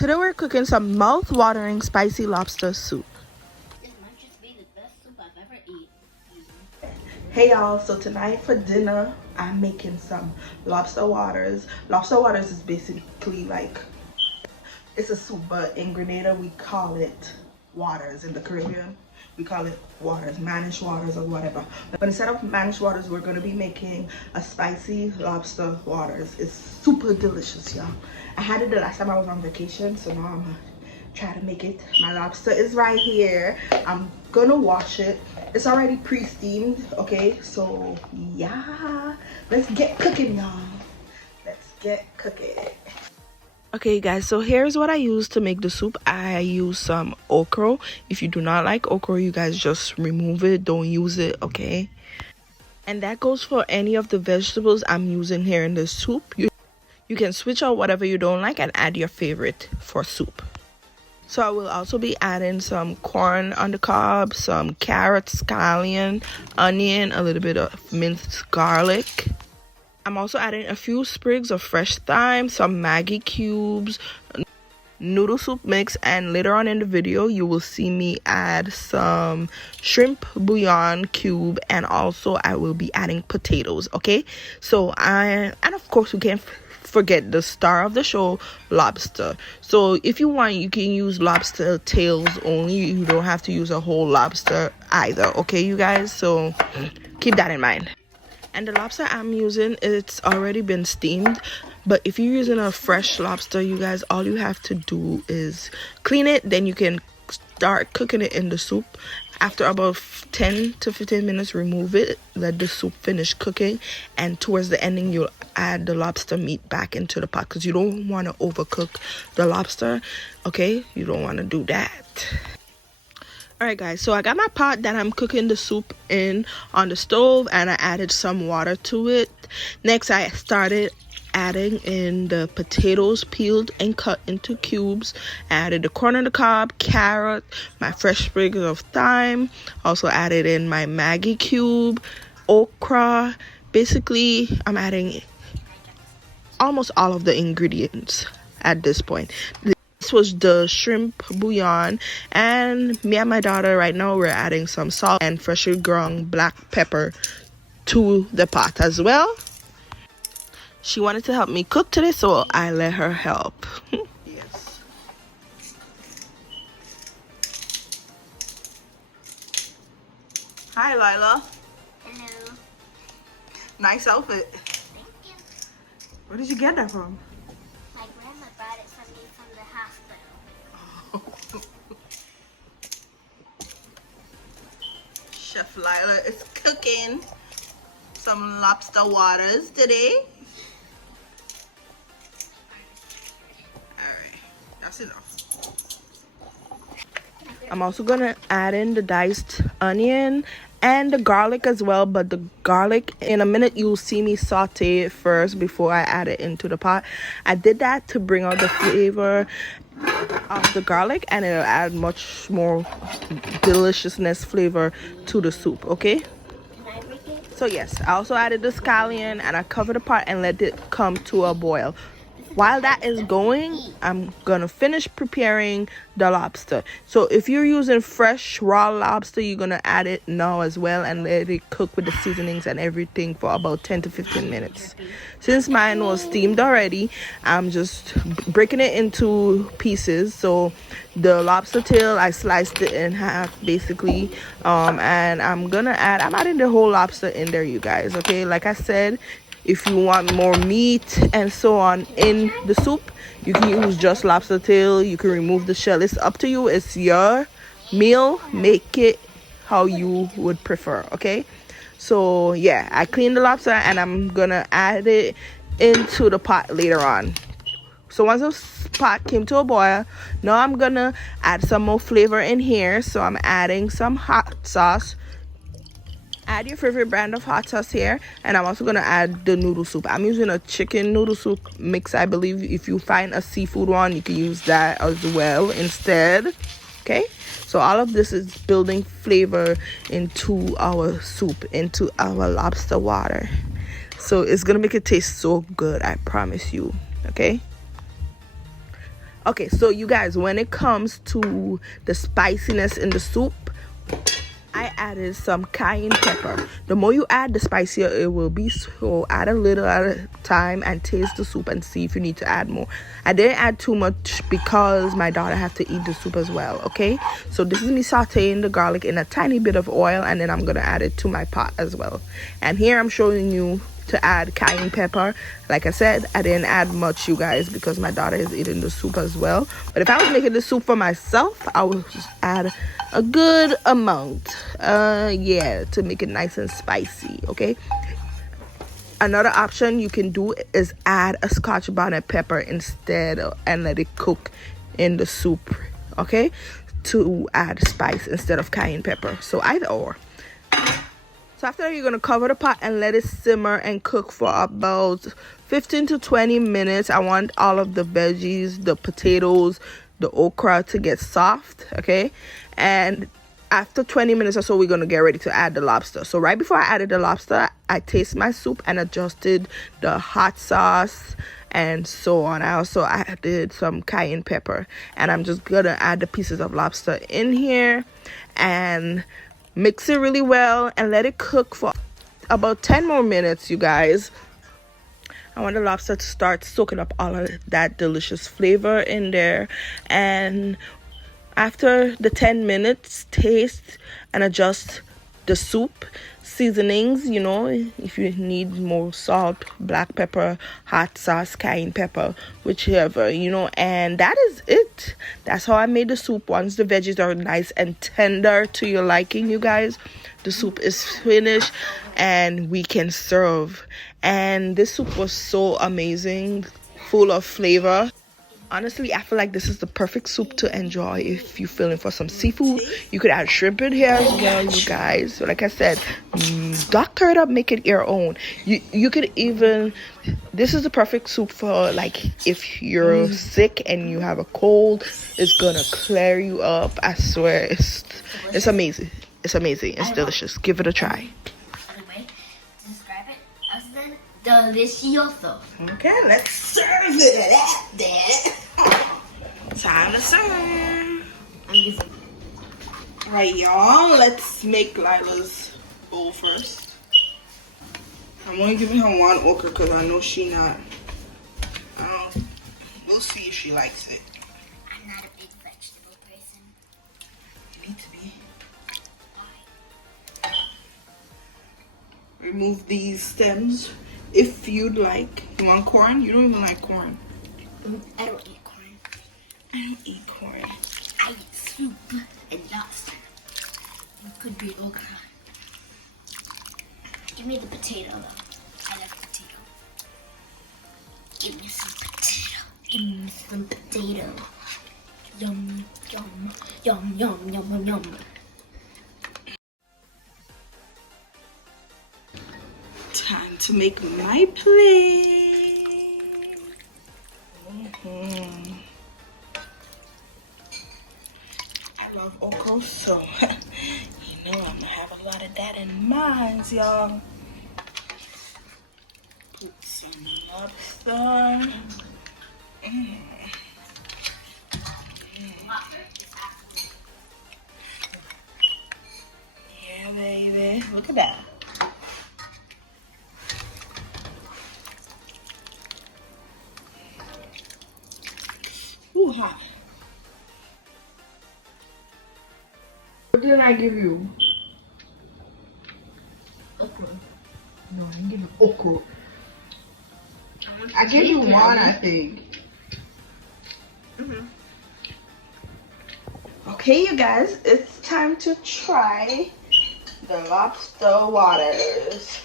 Today we're cooking some mouth-watering spicy lobster soup. This might just be the best soup I've ever eaten. Hey y'all, so tonight for dinner I'm making some lobster waters. Lobster waters is basically like, it's a soup, but in Grenada we call it waters. In the Caribbean we call it waters, managed waters or whatever. But instead of managed waters, we're going to be making a spicy lobster waters. It's super delicious, y'all. I had it the last time I was on vacation, so now I'm gonna try to make it. My lobster is right here. I'm gonna wash it. It's already pre-steamed, okay? So yeah, let's get cooking, y'all. Let's get cooking. Okay guys, so here's what I use to make the soup. I use some okra. If you do not like okra, you guys just remove it, don't use it, okay? And that goes for any of the vegetables I'm using here in the soup. You can switch out whatever you don't like and add your favorite for soup. So I will also be adding some corn on the cob, some carrots, scallion, onion, a little bit of minced garlic. I'm also adding a few sprigs of fresh thyme, some maggi cubes, noodle soup mix, and later on in the video you will see me add some shrimp bouillon cube, and also I will be adding potatoes, okay? So and of course we can't forget the star of the show, lobster. So if you want, you can use lobster tails only. You don't have to use a whole lobster either, okay you guys? So keep that in mind. And the lobster I'm using, it's already been steamed, but if you're using a fresh lobster, you guys, all you have to do is clean it, then you can start cooking it in the soup. After about 10 to 15 minutes, remove it, let the soup finish cooking, and towards the ending you'll add the lobster meat back into the pot, because you don't want to overcook the lobster, okay? You don't want to do that. Alright guys, so I got my pot that I'm cooking the soup in on the stove, and I added some water to it. Next I started adding in the potatoes peeled and cut into cubes. I added the corn on the cob, carrot, my fresh sprigs of thyme. Also added in my maggi cube, okra. Basically I'm adding almost all of the ingredients at this point. This was the shrimp bouillon, and me and my daughter right now we're adding some salt and freshly ground black pepper to the pot as well. She wanted to help me cook today, so I let her help. Yes. Hi Lila. Hello. Nice outfit. Thank you. Where did you get that from? My grandma brought it for me from the hospital. Chef Lila is cooking some lobster waters today. Alright, that's enough. I'm also gonna add in the diced onion and the garlic as well, but the garlic, in a minute you'll see me saute it first before I add it into the pot. I did that to bring out the flavor of the garlic, and it'll add much more deliciousness flavor to the soup, okay? So yes, I also added the scallion, and I covered the pot and let it come to a boil. While that is going, I'm gonna finish preparing the lobster. So if you're using fresh raw lobster, you're gonna add it now as well and let it cook with the seasonings and everything for about 10 to 15 minutes. Since mine was steamed already, I'm just breaking it into pieces. So the lobster tail, I sliced it in half basically, and I'm adding the whole lobster in there, you guys, okay? Like I said, if you want more meat and so on in the soup, you can use just lobster tail. You can remove the shell. It's up to you. It's your meal. Make it how you would prefer, okay? So yeah, I cleaned the lobster and I'm gonna add it into the pot later on. So once the pot came to a boil, now I'm gonna add some more flavor in here. So I'm adding some hot sauce. Add your favorite brand of hot sauce here, and I'm also gonna add the noodle soup. I'm using a chicken noodle soup mix, I believe. If you find a seafood one, you can use that as well instead, okay? So all of this is building flavor into our soup, into our lobster water. So it's gonna make it taste so good, I promise you, okay? Okay, so you guys, when it comes to the spiciness in the soup, I added some cayenne pepper. The more you add, the spicier it will be. So add a little at a time and taste the soup and see if you need to add more. I didn't add too much because my daughter has to eat the soup as well. Okay, so this is me sauteing the garlic in a tiny bit of oil, and then I'm gonna add it to my pot as well. And here I'm showing you to add cayenne pepper. Like I said, I didn't add much, you guys, because my daughter is eating the soup as well. But if I was making the soup for myself, I would just add a good amount, yeah, to make it nice and spicy. Okay, another option you can do is add a scotch bonnet pepper instead and let it cook in the soup, okay, to add spice instead of cayenne pepper. So either or. So after that, you're going to cover the pot and let it simmer and cook for about 15 to 20 minutes. I want all of the veggies, the potatoes, the okra to get soft, okay? And after 20 minutes or so, we're going to get ready to add the lobster. So right before I added the lobster, I tasted my soup and adjusted the hot sauce and so on. I also added some cayenne pepper. And I'm just going to add the pieces of lobster in here and mix it really well and let it cook for about 10 more minutes, you guys. I want the lobster to start soaking up all of that delicious flavor in there. And after the 10 minutes, taste and adjust the soup seasonings, you know, if you need more salt, black pepper, hot sauce, cayenne pepper, whichever, you know. And that is it. That's how I made the soup. Once the veggies are nice and tender to your liking, you guys, the soup is finished and we can serve. And this soup was so amazing, full of flavor. Honestly, I feel like this is the perfect soup to enjoy if you're feeling for some seafood. You could add shrimp in here as well, you guys. So like I said, doctor it up, make it your own. You could even, this is the perfect soup for like if you're sick and you have a cold. It's gonna clear you up. I swear, it's amazing. It's amazing. It's delicious. Give it a try. Other way to describe it other than delicioso. Okay, let's serve it at that. Time to serve. Alright, y'all. Let's make Lila's bowl first. I'm only giving her one okra because I know she not. We'll see if she likes it. I'm not a big vegetable person. You need to be. Remove these stems if you'd like. You want corn? You don't even like corn. I don't eat corn. I don't eat corn. I eat soup and lobster. It could be okra. Give me the potato though. I like potato. Give me some potato. Give me some potato. Yum, yum, yum, yum, yum, yum, yum. Time to make my plate. I love okra, so you know I'm gonna have a lot of that in mind, y'all. Put some lobster. Yeah, baby. Look at that. Ooh, hot. What did I give you? Okra. No, I didn't give you okra. I gave you one, I think. Okay, you guys, it's time to try the lobster waters.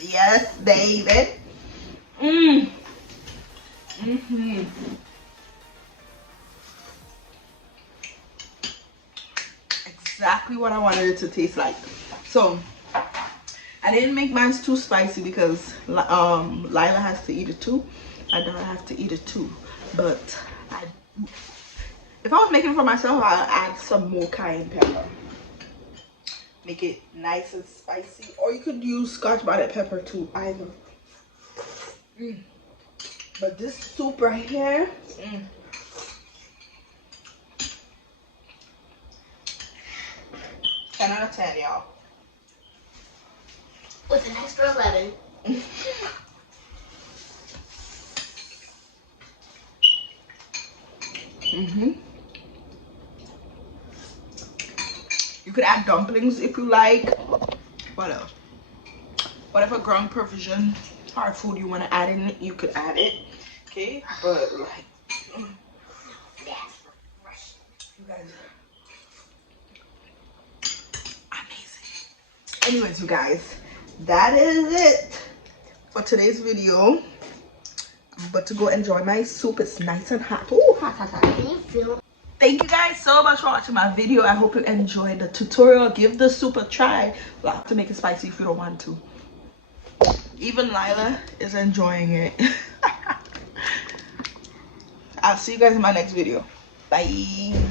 Yes, baby. Exactly what I wanted it to taste like. So I didn't make mine too spicy because Lila has to eat it too. My daughter has to eat it too. But if I was making it for myself, I'll add some more cayenne pepper. make it nice and spicy. Or you could use scotch bonnet pepper too, either. But this soup right here, 10 out of 10, y'all. With an extra 11. You could add dumplings if you like. What else? Whatever ground provision, hard food you want to add in it, you could add it. Okay, but like, you guys, amazing. Anyways, you guys, that is it for today's video. I'm about to go enjoy my soup. It's nice and hot. Ooh, hot, hot, hot. Can you feel? Thank you guys so much for watching my video. I hope you enjoyed the tutorial. Give the soup a try. You'll have to make it spicy if you don't want to. Even Lila is enjoying it. I'll see you guys in my next video. Bye.